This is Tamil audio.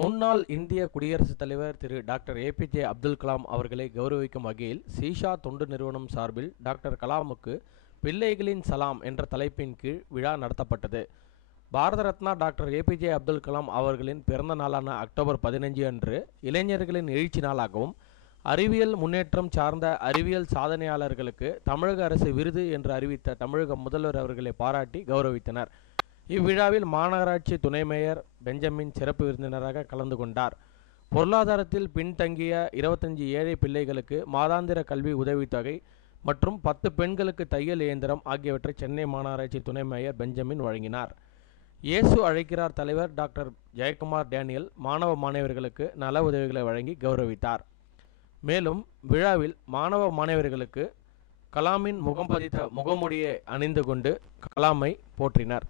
முன்னாள் இந்திய குடியரசுத் தலைவர் திரு டாக்டர் ஏபிஜே அப்துல் கலாம் அவர்களை கௌரவிக்கும் வகையில் சீஷா தொண்டு நிறுவனம் சார்பில் டாக்டர் கலாமுக்கு பிள்ளைகளின் சலாம் என்ற தலைப்பின் கீழ் விழா நடத்தப்பட்டது. பாரத ரத்னா டாக்டர் ஏபிஜே அப்துல் கலாம் அவர்களின் பிறந்த நாளான அக்டோபர் 15 அன்று இளைஞர்களின் எழுச்சி நாளாகவும், அறிவியல் முன்னேற்றம் சார்ந்த அறிவியல் சாதனையாளர்களுக்கு தமிழக அரசு விருது என்று அறிவித்த தமிழக முதல்வர் அவர்களை பாராட்டி கௌரவித்தனர். இவ்விழாவில் மாநகராட்சி துணை மேயர் பெஞ்சமின் சிறப்பு விருந்தினராக கலந்து கொண்டார். பொருளாதாரத்தில் பின்தங்கிய 25 ஏழை பிள்ளைகளுக்கு மாதாந்திர கல்வி உதவித்தொகை மற்றும் 10 பெண்களுக்கு தையல் இயந்திரம் ஆகியவற்றை சென்னை மாநகராட்சி துணை மேயர் பெஞ்சமின் வழங்கினார். இயேசு அழைக்கிறார் தலைவர் டாக்டர் ஜெயக்குமார் டேனியல் மாணவ மாணவியர்களுக்கு நல உதவிகளை வழங்கி கௌரவித்தார். மேலும் விழாவில் மாணவ மாணவியர்களுக்கு கலாமின் முகம் பதித்த முகமூடியை அணிந்து கொண்டு கலாமை போற்றினர்.